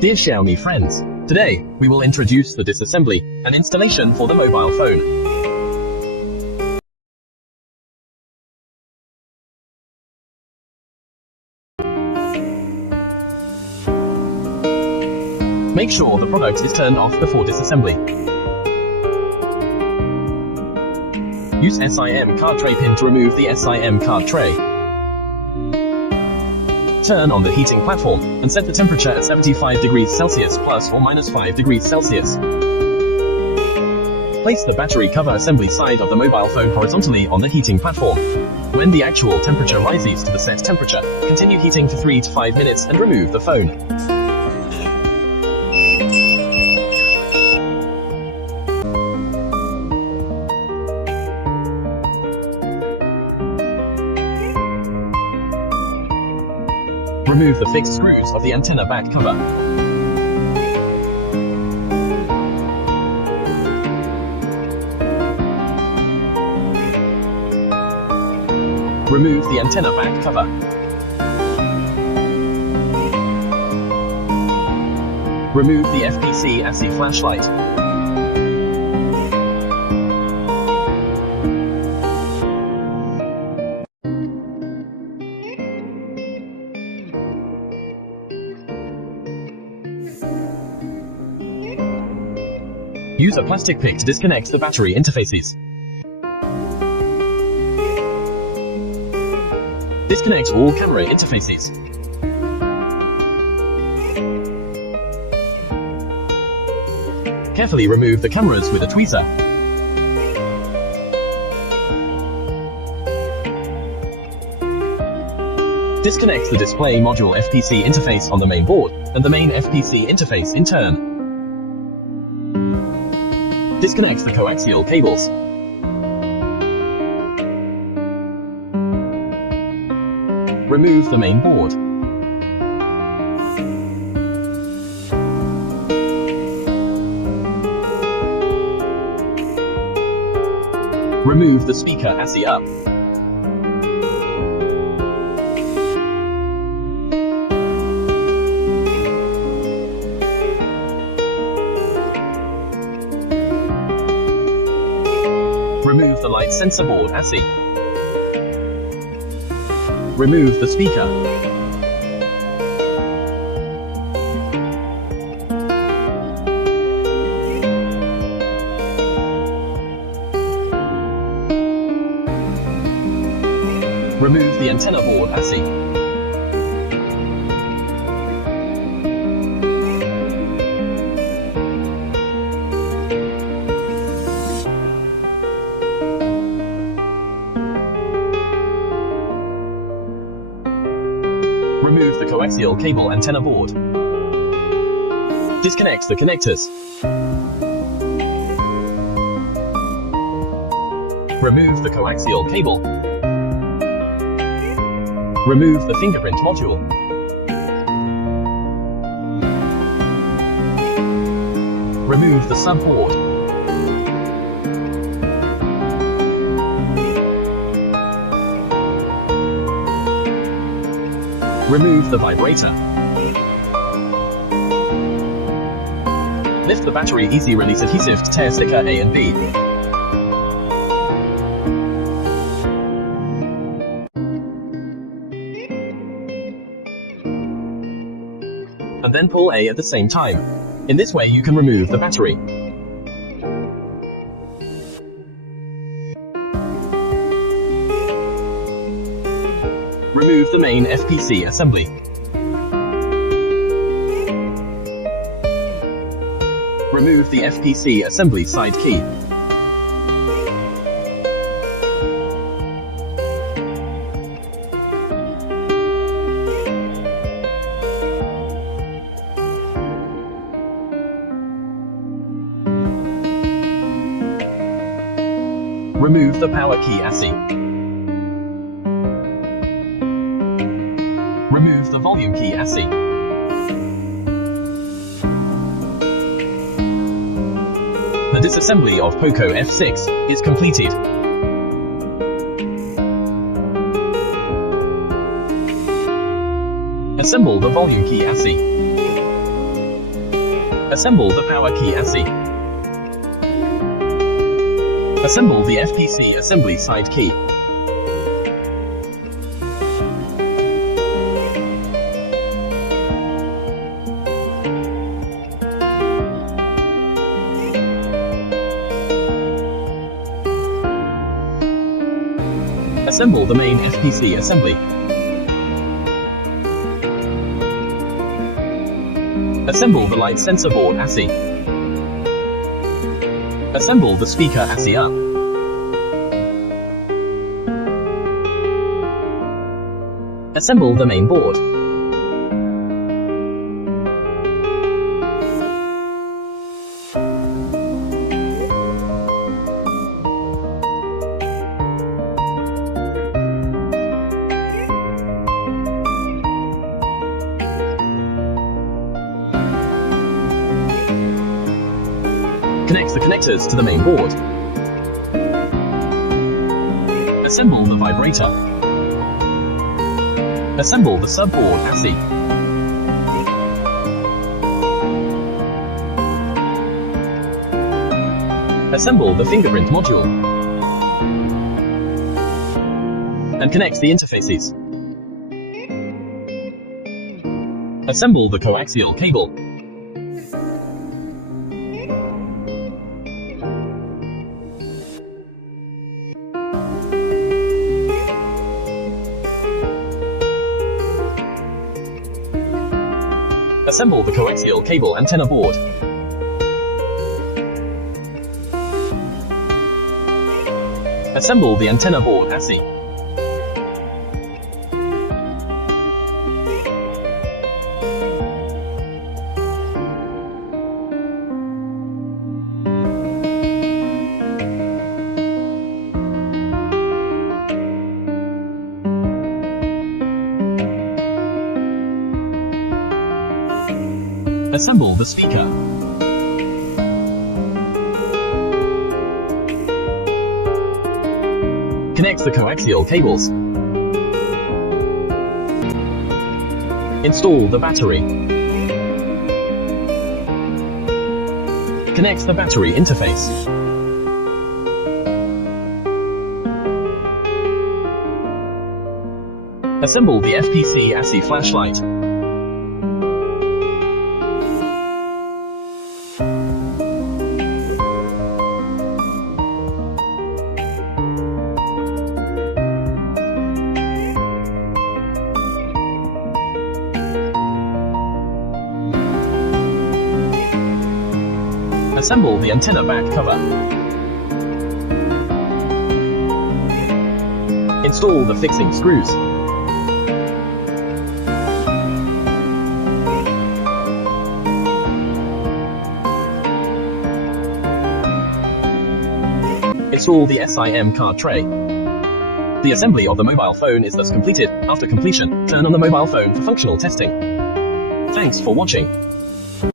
Dear Xiaomi friends, today we will introduce the disassembly and installation for the mobile phone. Make sure the product is turned off before disassembly. Use SIM card tray pin to remove the SIM card tray. Turn on the heating platform and set the temperature at 75 degrees Celsius plus or minus 5 degrees Celsius. Place the battery cover assembly side of the mobile phone horizontally on the heating platform. When the actual temperature rises to the set temperature, continue heating for 3 to 5 minutes and remove the phone. Remove the fixed screws of the antenna back cover. Remove the antenna back cover. Remove the FPC ASI flashlight. Use a plastic pick to disconnect the battery interfaces. Disconnect all camera interfaces. Carefully remove the cameras with a tweezer. Disconnect the display module FPC interface on the main board and the main FPC interface in turn. Disconnect the coaxial cables. Remove the main board. Remove the speaker ASI up. Remove the light sensor board ASI. Remove the speaker. Remove the antenna board ASI. Remove the coaxial cable antenna board. Disconnect the connectors. Remove the coaxial cable. Remove the fingerprint module. Remove the subboard. Remove the vibrator. Lift the battery easy release adhesive to tear sticker A and B. And then pull A at the same time. In this way you can remove the battery. Remove the main FPC assembly. Remove the FPC assembly side key. Remove the power key ASI. Remove the volume key ASI. The disassembly of Poco F6 is completed. Assemble the volume key ASCII. Assemble the power key ASCII. Assemble the FPC assembly side key. Assemble the main FPC assembly. Assemble the light sensor board ASCII. Assemble the speaker ASCII up. Assemble the main board. Connect the connectors to the main board. Assemble the vibrator. Assemble the subboard ASCII. Assemble the fingerprint module. And connect the interfaces. Assemble the coaxial cable. Assemble the coaxial cable antenna board. Assemble the antenna board ASCII. Assemble the speaker. Connect the coaxial cables. Install the battery. Connect the battery interface. Assemble the FPC ASCII flashlight. Assemble the antenna back cover. Install the fixing screws. Install the SIM card tray. The assembly of the mobile phone is thus completed. After completion, turn on the mobile phone for functional testing. Thanks for watching.